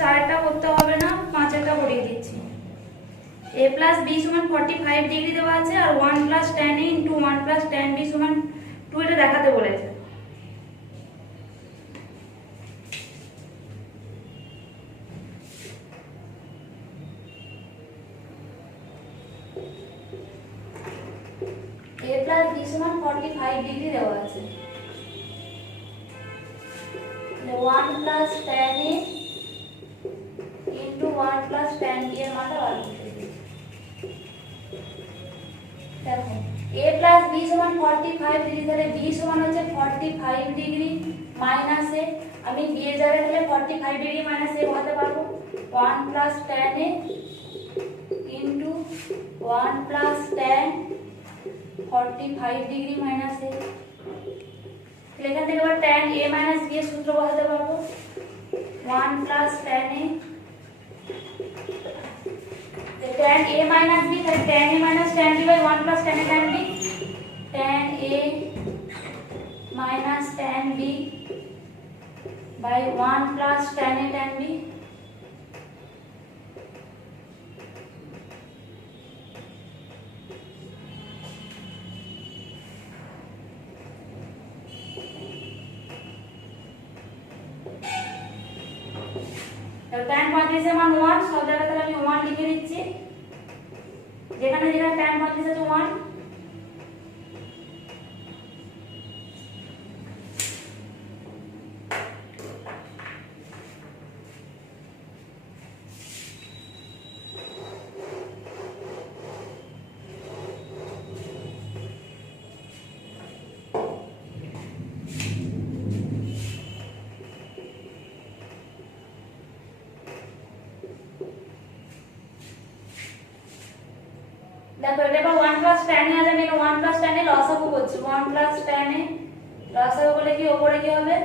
চারেরটা করতে হবে না, পাঁচেরটা করিয়ে দিচ্ছি। a প্লাস বি সমান 45 ডিগ্রি দেওয়া আছে আর 1 plus tan a into 1 plus tan b সমান 2 এটা দেখাতে বলেছে। a প্লাস b সমান 45 ডিগ্রি দেওয়া আছে, 1 plus tan a into 1 plus tan b এর মানটা বার করতে দিই। দেখো a প্লাস b সমান 45 ডিগ্রি, তাহলে b সমান হচ্ছে 45 ডিগ্রি মাইনাস a, আমি b এর জায়গায় তাহলে 45 ডিগ্রি মাইনাস a বসাতে পারবো। 1 plus tan a into 1 plus tan 45 degree minus a, তাহলে এখান থেকে আবার tan a মাইনাস b এর সূত্র বসাতে পারবো। 1 plus tan a, tan a minus b, তাহলে tan a minus tan b by 1 plus tan a tan b, tan a minus tan b by 1 plus tan a tan b, tan 35 এর মান 1, সব জায়গায় তাহলে আমি 1 লিখে দিচ্ছি, যেখানে যেখানে tan 35 আছে 1। দেখো এটা আবার 1 প্লাস tan a আছে, আমি 1 প্লাস tan a লসাগু করছি। 1 প্লাস tan a লসাগু বলে কি উপরে কি হবে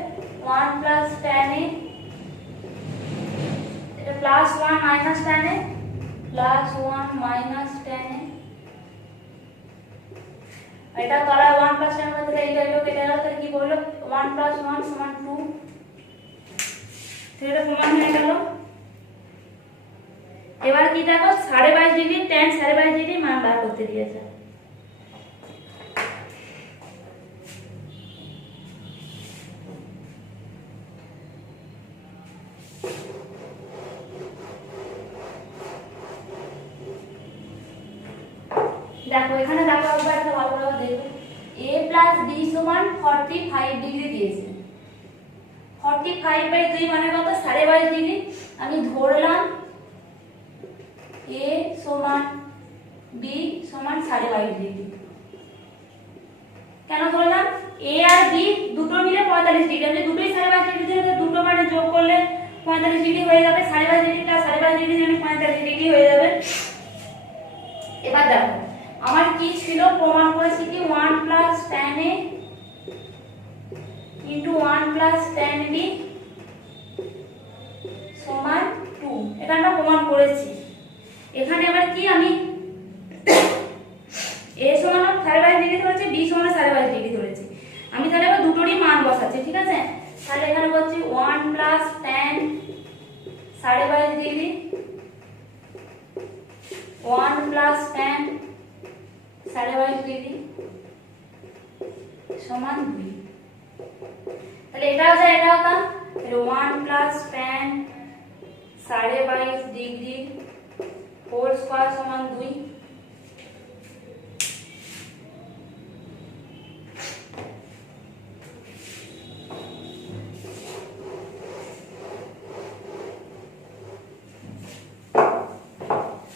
1 প্লাস tan a, এটা plus 1 minus tan a, plus 1 minus tan a, এটা তলায় 1 প্লাস tan মধ্যে এইটা কেটে গেল, তাহলে কি বললো 1 প্লাস 1 সমান 2, এটা প্রমাণ হয়ে গেল। এবার কি দেখো 22.5 ডিগ্রি tan 22.5 ডিগ্রি মান বার করতে দিয়েছে। দেখো এখানে দেখো একবার একটা ভালো করে দেখো, a প্লাস b সমান 45 ডিগ্রি দিয়েছে। 45/2 মানে কত 22.5 ডিগ্রি, আমি ধরলাম a সমান b সমান 22.5 ডিগ্রি। কেন ধরলাম a আর b দুটো মিলে 45 ডিগ্রি, আমি দুটোই 22.5 ডিগ্রি দিয়ে দুটো মানে যোগ করলে 45 ডিগ্রি হয়ে যাবে, 22.5 ডিগ্রি প্লাস 22.5 ডিগ্রি মানে 45 ডিগ্রি হয়ে যাবে। এবার দেখো আমার কি ছিল, প্রমাণ করেছি কি 1 plus tan a into 1 plus tan b সমান 2, এটা আমরা প্রমাণ করেছি। এখানে আবার কি আমি a সমান 22.5 ডিগ্রি ধরেছি, b সমান 22.5 ডিগ্রি ধরেছি, আমি তাহলে আবার দুটোরই মান বসাচ্ছি, ঠিক আছে। তাহলে এখানে বলছি 1 plus tan 22.5 degree 1 plus tan 22.5 degree সমান 2, তাহলে এটাও যায় এটাও তা, তাহলে 1 plus tan 22.5 degree whole square সমান 2।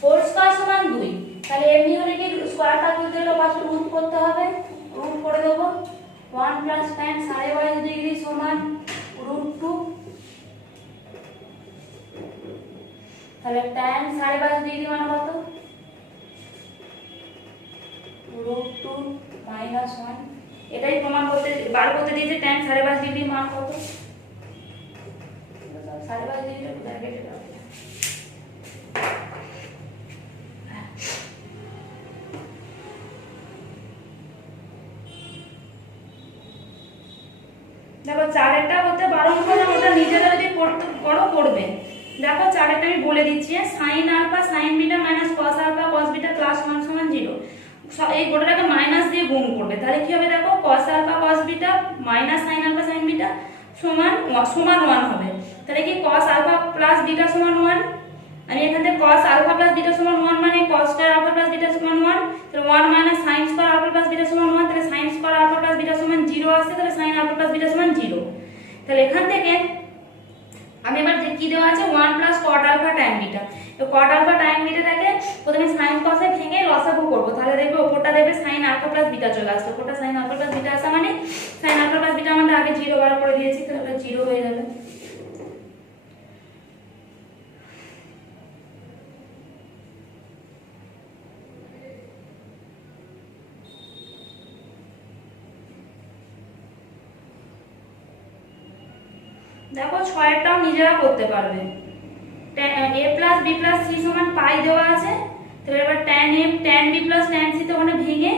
হোল স্কয়ার সমান 2, তাহলে এমনি হলে কি স্কয়ারটা তুলতে হলে পাশে রুট করতে হবে, রুট করে দেব। 1 প্লাস tan 22.5 ডিগ্রি সমান √2, তাহলে tan 22.5 ডিগ্রি মানে কত √2 মাইনাস 1, এটাই প্রমাণ করতে বার করতে দিয়েছে tan 22.5 ডিগ্রি মান কত 22.5 ডিগ্রি ব্র্যাকেটে দাও। দেখো চারেরটা করতে বারণ করে, ওটা নিজেরা যদি করতে করো করবে, দেখো চারেরটা আমি বলে দিচ্ছি, sine alpha sine beta minus cos alpha cos beta plus 1 সমান 0। এই গোটাটাকে মাইনাস দিয়ে গুণ করবে, তাহলে কি হবে দেখো, cos alpha cos beta minus sine alpha sine beta সমান 1 হবে। তাহলে কি কস আলফা প্লাস বিটা সমান 1, আমি এখান থেকে cos আলফা প্লাস বিটা সমান 1 মানে cos square alpha plus beta সমান 1, তাহলে 1 minus sin square alpha plus beta সমান 1, তাহলে sin square alpha plus beta সমান 0 আসছে, তাহলে sin আলফা প্লাস বিটা সমান 0। তাহলে এখান থেকে আমি এবার যে কি দেওয়া আছে 1 plus cot alpha tan beta, তো cot আলফা tan বিটাটাকে প্রথমে sin cos এ ভেঙে লসাগু করব, তাহলে দেখবে উপরটা দেবে sin আলফা প্লাস বিটা চলে আসছে, উপরটা sin আলফা প্লাস বিটা আসা মানে sin আলফা প্লাস বিটা আমরা আগে 0 বার করে দিয়েছি, তাহলে 0 হয়ে যাবে। দেখো 6এরটাও নিজেরা করতে পারবে। a plus b plus c সমান পাই দেওয়া আছে, তাহলে এবার tan a tan b plus tan c তো ওখানে ভেঙে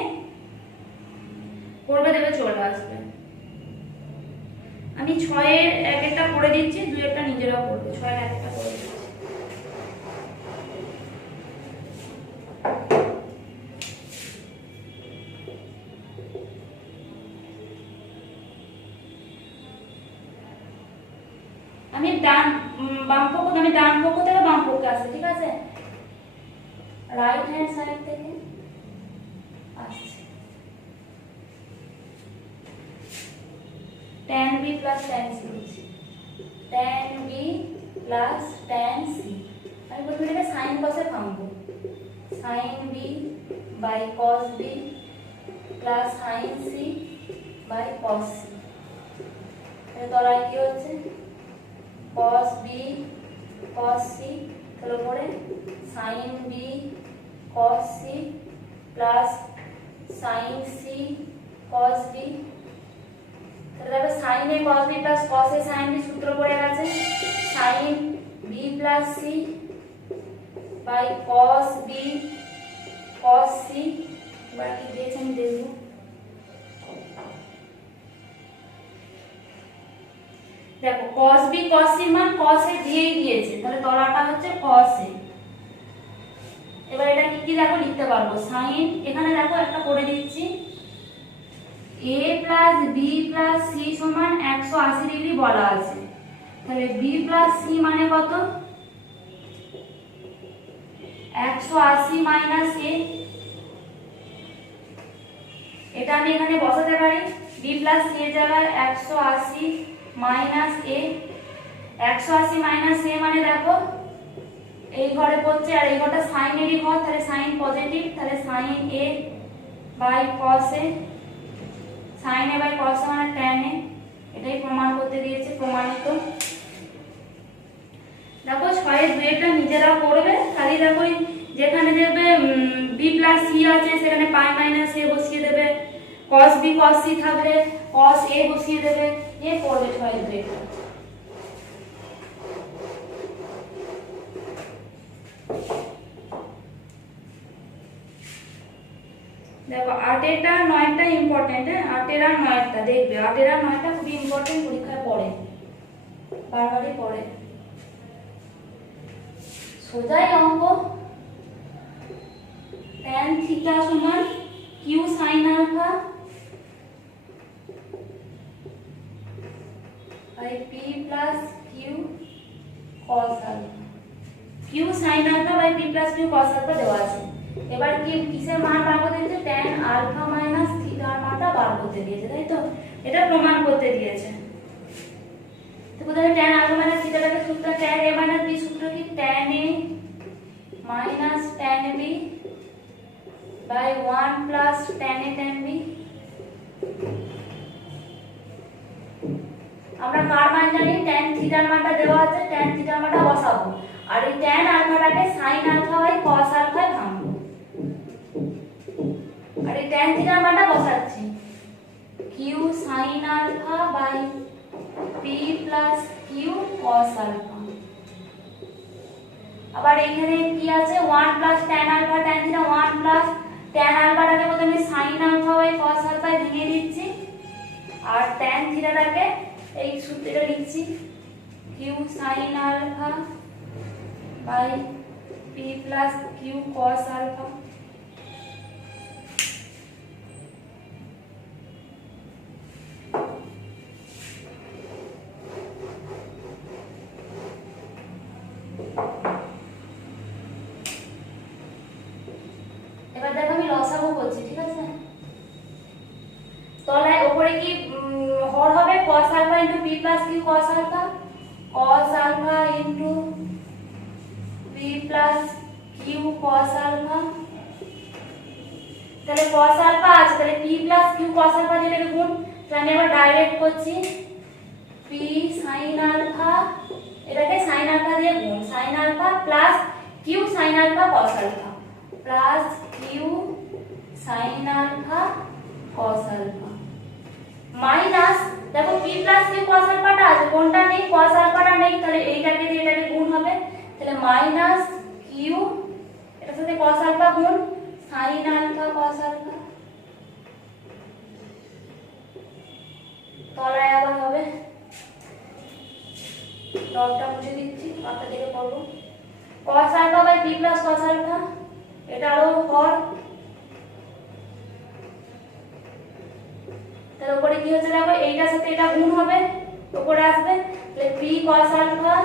করবে, দেবে চলে আসবে। আমি 6এর এক একটা করে দিচ্ছি, 2এরটা নিজেরাও করবে, 6এর এক একটা করে দিচ্ছি। আমি ডান পক্ষ থেকে বাম পক্ষে আসছে, ঠিক আছে, রাইট হ্যান্ড সাইড থেকে আসছে tan b plus tan c হচ্ছে tan b plus tan c। আমি প্রথমে এটাকে sin cos এ ভাঙবো, sin b by cos b plus sin c by cos c। এর তলায় কি হচ্ছে cos b cos c, তাহলে উপরে sin b cos c plus sin c cos b, তাহলে দেখো sin a cos b plus cos a sin b সূত্র পড়ে গেছে, sin b plus c by cos b cos c। এবার কি দিয়েছে আমি দেখব, দেখো cos b cos c মান cos a দিয়েই দিয়েছে, তাহলে তলাটা হচ্ছে cos a। এবার এটা কি কি দেখো লিখতে পারবো, sin এখানে দেখো একটা করে দিচ্ছি, a plus b plus c সমান 180 ডিগ্রি বলা আছে, তাহলে b প্লাস c মানে কত 180 মাইনাস a, এটা আমি এখানে বসাতে পারি, b প্লাস c এর জায়গায় 180 মাইনাস a, 180 মাইনাস a মানে দেখো এই ঘরে পড়ছে আর এই ঘরটা sin এরই ঘর, তাহলে sin পজিটিভ, তাহলে sin a by cos a, sin a by cos a মানে tan a, এটাই প্রমাণ করতে দিয়েছে, প্রমাণিত। দেখো 6 এর 2টা নিজেরাও করবে, খালি দেখো যেখানে দেবে b প্লাস c আছে সেখানে পাই মাইনাস a বসিয়ে দেবে, cos b cos c থাকলে cos a বসিয়ে দেবে, এ করবে 6 এর 2টা। দেখো 8এরটা 9টা ইম্পর্টেন্ট, 8এর আর 9টা দেখবে, 8এর আর 9টা খুব ইম্পর্টেন্ট, পরীক্ষায় পড়ে, বারবারই পড়ে। সোজাই অঙ্ক, tan থিটা সমান q sin alpha by p plus q cos alpha, q sin alpha by p plus q cos alpha দেওয়া আছে। এবার কি কিসের মান বার করতে দিয়েছে, tan আলফা মাইনাস থিটার মানটা বার করতে দিয়েছে, তাই তো, এটা প্রমাণ করতে দিয়েছে। তো কোথায় tan আলফা মাইনাস থিটাটাকে সূত্র tan a মাইনাস b সূত্র কি tan a minus tan b by 1 plus tan a tan b। আমরা কার মান জানি, tan থিটার মানটা দেওয়া আছে, tan থিটার মানটা বসাবো, আর এই tan আলফাটাকে sin alpha by cos alpha ভাঙবো, আর এই tan থিটার মানটা বসাচ্ছি q sin alpha by p plus q cos alpha. আবার এখানে কি আছে 1 প্লাস tan আলফা tan থিটা, 1 প্লাস tan আলফাটাকে প্রথমে sin alpha by cos alpha ভেঙে দিচ্ছি, আর tan থিটাটাকে এই সূত্রটা লিখছি q sin alpha by p plus q cos alpha. এবার দেখো আমি লসাগু বলছি, ঠিক আছে? তলায় উপরে কি হর হবে cos alpha into p plus q cos alpha, cos alpha into p plus q cos alpha. তাহলে cos আলফা আছে, তাহলে p plus q cos alpha দিয়ে লিখুন। তাহলে আমি আবার ডাইরেক্ট করছি p sin আলফা, এটাকে sin আলফা দিয়ে গুণ, sin alpha plus q sin alpha cos alpha plus q sin alpha cos alpha minus দেখো p প্লাস q cos আলফাটা আছে, কোনটা নেই? cos আলফাটা নেই, তাহলে এইটাকে দিয়ে এটাকে গুণ হবে, তাহলে মাইনাস q এটার সাথে cos আলফা গুণ sin আলফা cos আলফা। তলায় আবার হবে, ডটটা মুছে দিচ্ছি, পাতা থেকে করব cos alpha by p plus cos alpha, এটারও হর। তার উপরে কি হচ্ছে দেখো, এইটার সাথে এটা গুণ হবে, উপরে আসবে, তাহলে p cos alpha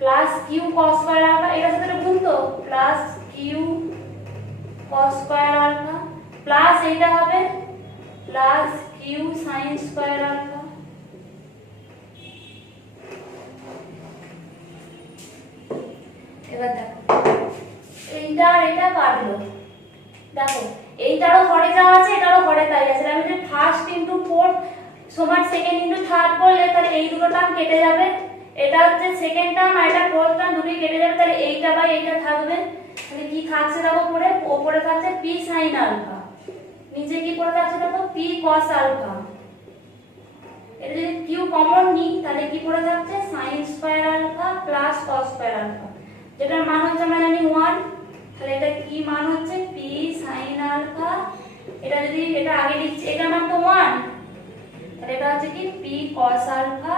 plus q cos square alpha, এটার সাথে গুণ তো plus q cos square alpha plus এইটা হবে plus q sin square alpha. এবার দেখো এইটা আর এটা কাটলো, দেখো এইটারও হরে যাওয়া আছে, এটারও হরে তাই আছে। আমি যদি ফার্স্ট ইনটু ফোর্থ সমান সেকেন্ড ইনটু থার্ড করলে তাহলে এই দুটো টার্ম কেটে যাবে, এটা হচ্ছে সেকেন্ড টার্ম আর এটা ফোর্থ টার্ম, দুটোই কেটে যাবে, তাহলে এইটা বাই এইটা থাকবে। তাহলে কি থাকছে দেখো, উপরে থাকছে p sin আলফা, নিচে কি পড়ে থাকছে দেখো p cos আলফা। এটা যদি q কমন নিই তাহলে কি পড়ে থাকছে sin square alpha plus cos square alpha, যেটার মান হচ্ছে আমরা জানি 1। তাহলে এটা কি মান হচ্ছে p sin আলফা, এটা যদি এটা আগে লিখছি এটার মান তো 1, তাহলে এটা হচ্ছে কি p cos alpha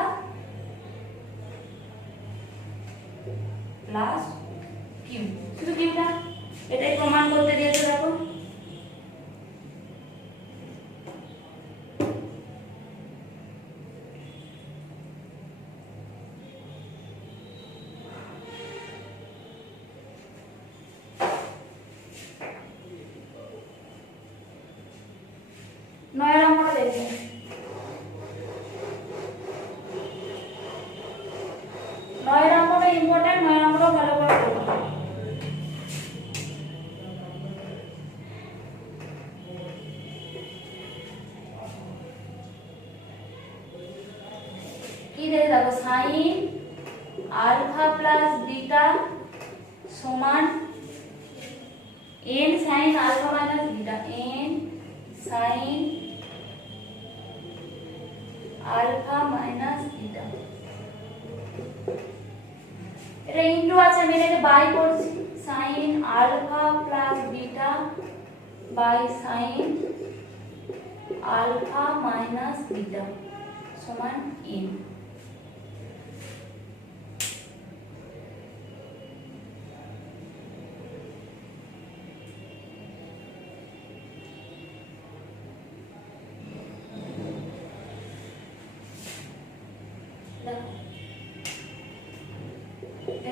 plus q, শুধু qটা এটাই প্রমাণ করতে দিয়েছে দেখো। নয় নম্বরটা দেখুন, নয় নম্বরটা ইম্পর্টেন্ট, নয় নম্বরও ভালো করে পড়ুন। কি দেখো সাইন আলফা প্লাস বিটা সমান n sin alpha minus beta, n sin alpha minus beta. এটা ইনটু আছে, আমি এটাকে বাই করছি, sin alpha plus beta by sin alpha minus beta সমান n।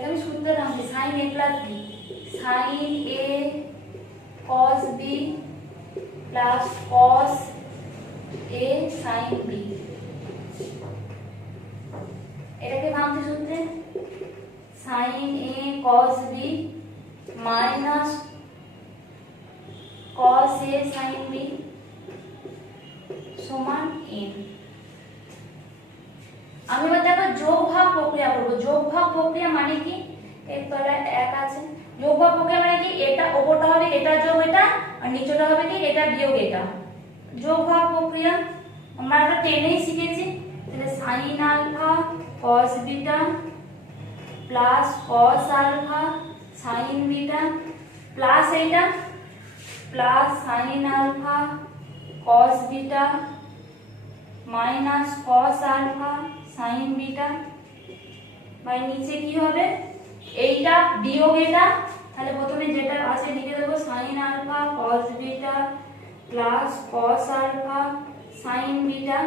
আমি সূত্র নামছি sin a plus b, sin a cos b plus cos a sin b, এটাকে ভাঙছি সূত্রে sin a cos b minus cos a sin b সমান n। আমি এবার দেখো যোগ ভাগ প্রক্রিয়া করব। যোগ ভাগ প্রক্রিয়া মানে কি, এর তলায় 1 আছে, যোগ ভাগ প্রক্রিয়া মানে কি, এটা উপরটা হবে এটা যোগ এটা আর নিচেটা হবে কি এটা বিয়োগ এটা। যোগ ভাগ প্রক্রিয়া আমরা এটা টেনেই শিখেছি, তাহলে sin alpha cos beta plus cos alpha sin beta plus এইটা plus sin alpha cos beta minus cos alpha sin beta by নিচে কি হবে এইটা বিয়োগ এটা, তাহলে প্রথমে যেটা আছে লিখে দেবো sin alpha cos beta plus cos alpha sin beta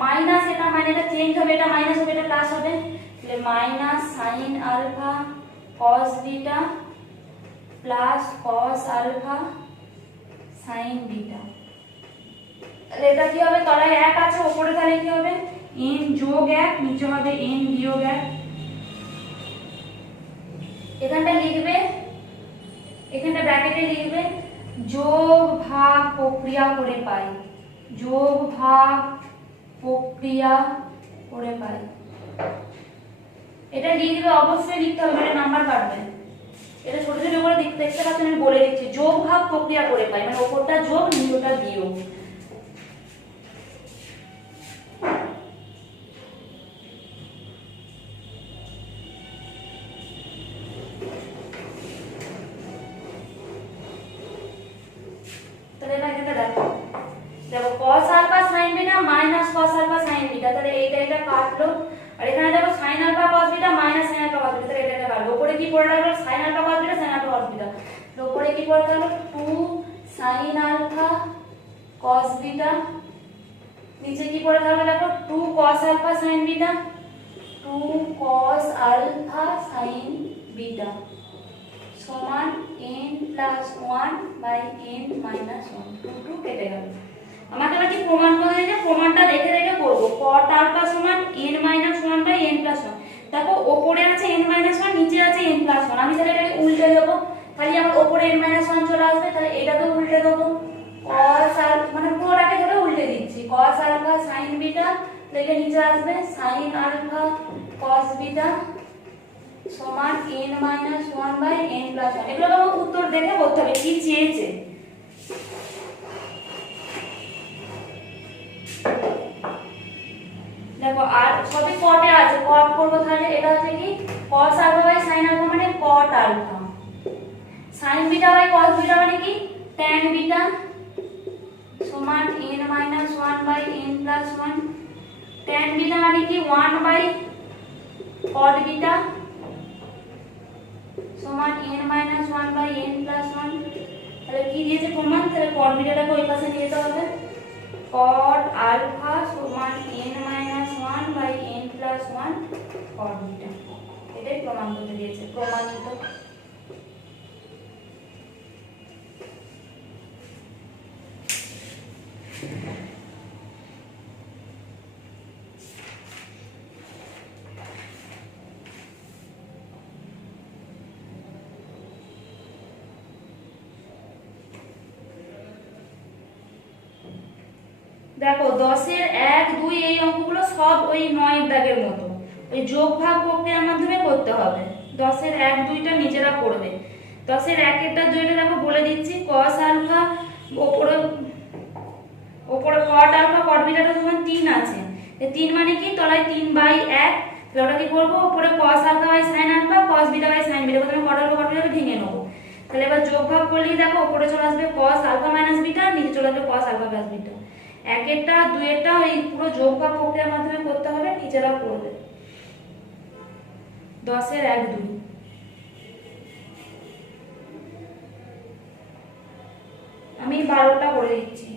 minus এটা মানে এটা চেঞ্জ হবে, এটা মাইনাস হবে এটা প্লাস হবে, তাহলে minus sin alpha cos beta plus cos alpha sin beta. তাহলে এটা কি হবে তলায় 1 আছে উপরে তাহলে কি হবে n যোগ 1 নিচে হবে n বিয়োগ 1। এখানটা লিখবে এখানটা ব্র্যাকেটে লিখবে যোগ ভাগ প্রক্রিয়া করে পাই, যোগ ভাগ প্রক্রিয়া করে পাই। এটা লিখবে অবশ্যই লিখতে হবে, এটা নাম্বার কাটবে। এটা ছোট ছোট করে দেখতে পাচ্ছেন আমি বলে দিচ্ছি, যোগ ভাগ প্রক্রিয়া করে পাই মানে ওপরটা যোগ নিচেটা বিয়োগ। তাহলে এটা এখানে দেখো দেখো cos alpha sin beta minus cos alpha sin beta, তাহলে এটা কাটলো। আর এখানে দেখো sin alpha cos beta minus sin alpha cos beta, তাহলে এটা কাটলো। উপরে কি পড়ে থাকলো sin alpha cos beta sin alpha cos beta, তাহলে উপরে কি পড়ে থাকলো 2 sin আলফা cos বিটা, নিচে কি পড়ে থাকলো দেখো 2 cos alpha sin beta, 2 cos alpha sin beta সমান n plus 1 by n minus 1, 2 কেটে গেল। আমাকে এবার কি প্রমাণ করতে দিয়েছে, প্রমাণটা দেখে দেখে করব। cot আলফা সমান n minus 1 by n plus 1। দেখো ওপরে আছে n মাইনাস 1 নিচে আছে n প্লাস 1, আমি তাহলে এটাকে উল্টে দেব, তাহলে আমার ওপরে n মাইনাস 1 চলে আসবে, তাহলে এটাকে উল্টে দেব cos আলফা মানে পুরোটাকে ধরে উল্টে দিচ্ছি, cos আলফা sin বিটা, তাহলে নিচে আসবে sin আলফা cos বিটা সমান n minus 1 by n plus 1। এগুলো তোমাকে উত্তর দেখে করতে হবে কি চেয়েছে। দেখো আর সবই কটে আছে, কট করব, তাহলে এটা হচ্ছে কি cos alpha by sin alpha মানে cot alpha, sin beta by cos beta মানে কি tan বিটা সমান n minus 1 by n plus 1, tan beta মানে কি 1 বাই cot বিটা সমান n minus 1 by n plus 1। তাহলে কি দিয়েছে প্রমাণ, তাহলে cot বিটাটাকে ওই পাশে নিয়ে যেতে হবে, cot আলফা সমান n minus 1 by n plus 1 cot beta, এটাই প্রমাণ করতে দিয়েছে, প্রমাণিত। দেখো 10 এর 1 2 এই অঙ্কগুলো সব ওই 9 এর দাগের মতো, ওই যোগ ভাগ প্রক্রিয়ার মাধ্যমে করতে হবে। 10 এর 1 2টা নিজেরা করবে, 10 এর 1 এরটা 2টা দেখো বলে দিচ্ছি, cos আলফা উপরে cot আলফা cot বিটাটা সমান 3 আছে, 3 মানে কি তলায় 3 বাই 1, তাহলে ওটা কি করব উপরে cos alpha by sin alpha cos beta by sin beta, প্রথমে cot আলফা cot বিটা ভেঙে নেব। তাহলে এবার যোগ ভাগ করলেই দেখো উপরে চলে আসবে cos আলফা মাইনাস বিটা, নিচে চলে আসবে cos আলফা প্লাস বিটা। এক একটা দুই একটা ওই পুরো যোগ ভাগ প্রক্রিয়ার মাধ্যমে করতে হবে, নিজেরা করবে। 10 এর 1 2 আমি 12টা করে দিচ্ছি।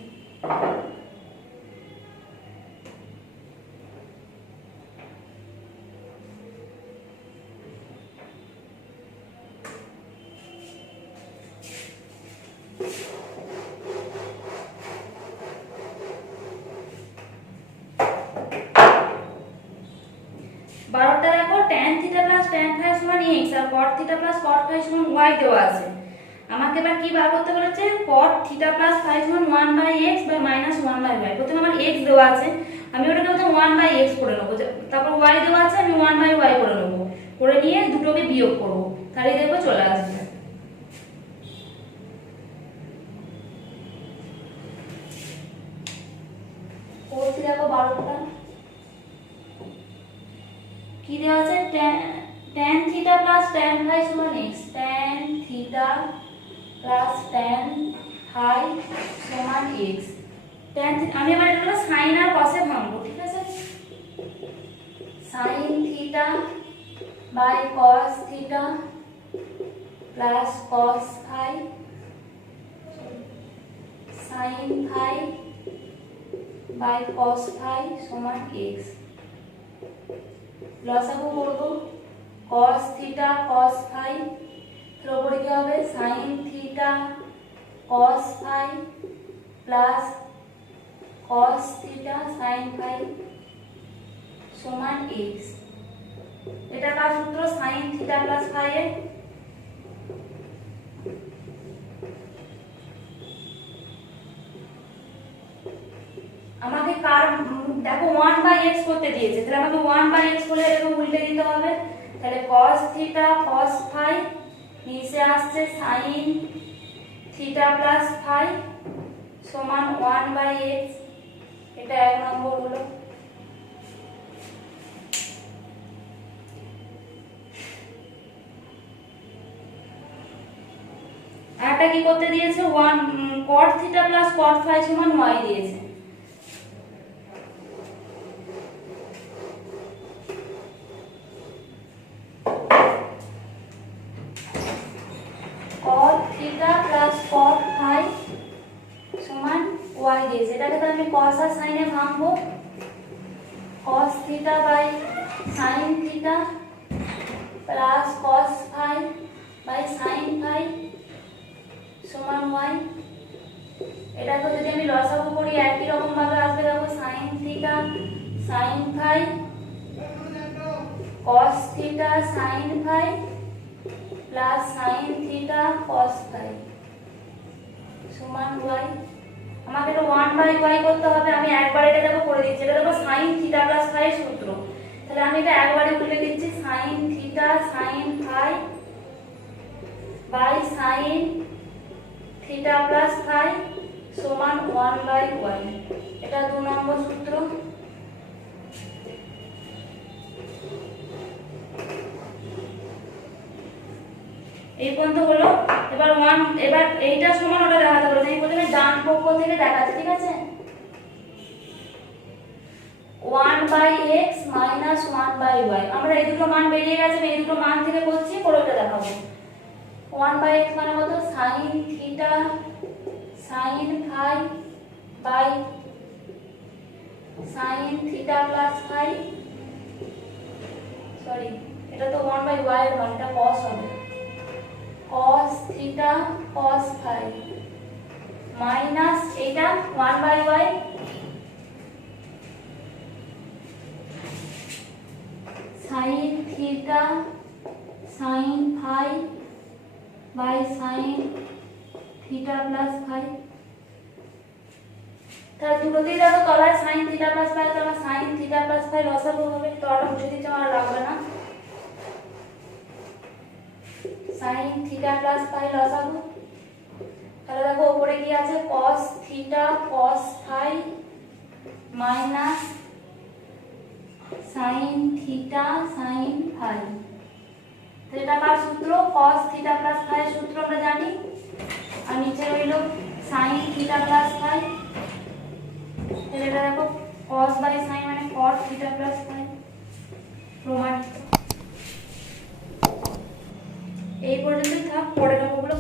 বারোটা দেখো tan theta plus tan phi সমান x আর cot theta plus cot phi সমান y দেওয়া আছে। আমাকে এবার কি বার করতে বলেছে, cot থিটা প্লাস ফাই সমান 1 by x by minus 1 by y। প্রথমে আমার x দেওয়া আছে, আমি ওটাকে হচ্ছে 1 বাই x করে নেব, তারপর y দেওয়া আছে আমি 1 বাই y করে নেব, করে নিয়ে দুটোকে বিয়োগ করব, তাহলে দেখো চলে আসবে। করছি দেখো 12টা কি দেওয়া আছে, tan theta plus tan phi সমান x, tan theta plus tan phi সমান x। tan আমি এবার এটা sin আর cos এ ভাঙবো, ঠিক আছে। sin theta by cos theta plus cos phi sin phi by cos phi সমান x। লসাগু করব cos থিটা cos ফাই এর উপরে কি হবে sin theta cos phi plus cos theta sin phi সমান x। এটা কার সূত্র sin থিটা প্লাস ফাই এর। আমাকে কার দেখো 1/x করতে দিয়েছে, তাহলে আমাকে 1/x করলে এটাকে উল্টে দিতে হবে। তাহলে cos থিটা cos ফাই নিচে আসছে sin থিটা প্লাস ফাই সমান 1/x। এটা এক নম্বর হলো। এটা কি করতে দিয়েছে 1 cot theta plus cot phi সমান y দিয়েছে। cot theta plus cot phi সমান y দিয়েছে। এটাকে তো আমি cos আর sin এ ভাঙবো। cos theta by sin theta plus cos phi by sin phi সমান y। এটাকে যদি আমি লসাগু করি একই রকম ভাবে আসবে। দেখো sin theta sin phi cos theta sin phi plus sin theta cos phi সমান y। আমাকে তো 1/y করতে হবে। আমি একবার এটা দেখো করে দিচ্ছি। এটা দেখো sin থিটা প্লাস ফাই এর সূত্র। তাহলে আমি এটা একবারে উল্টে দিচ্ছি sin theta sin phi by sin theta plus phi সমান 1/y। এটা 2 নম্বর সূত্র। এই পর্যন্ত হলো। এবার এইটা সমান ওটা দেখাতে বলেছে। এই প্রথমে ডান পক্ষ থেকে দেখাচ্ছে, ঠিক আছে। 1/x minus 1/y। আমরা এই দুটো মান বেরিয়ে গেছে, এই দুটো মান থেকে করছি, পরে ওটা দেখাবো। 1/x মানে কত sin theta sin phi by sin theta plus phi. Sorry, এটা তো 1/y এর মান, এটা cos হবে। cos theta cos phi minus এটা 1/y sin theta sin phi by sin theta plus phi. তাহলে দুটোতেই দেখো তলায় sin থিটা প্লাস ফাই, তো আমার sin থিটা প্লাস ফাই লসাগু হবে। তো ওটা মুছে দিতে আমার লাগবে না। sin থিটা প্লাস ফাই লসাগু। তাহলে দেখো উপরে কি আছে cos theta cos phi minus sin theta sin phi. তাহলে এটা কার সূত্র cos থিটা প্লাস ফাই এর সূত্র আমরা জানি। আর নিচে রইল sin থিটা প্লাস ফাই। তাহলে এটা দেখো cos বাই sin মানে cot থিটা প্লাস ফাই প্রমাণিত। এই পর্যন্তই থাক, পরের অঙ্কগুলো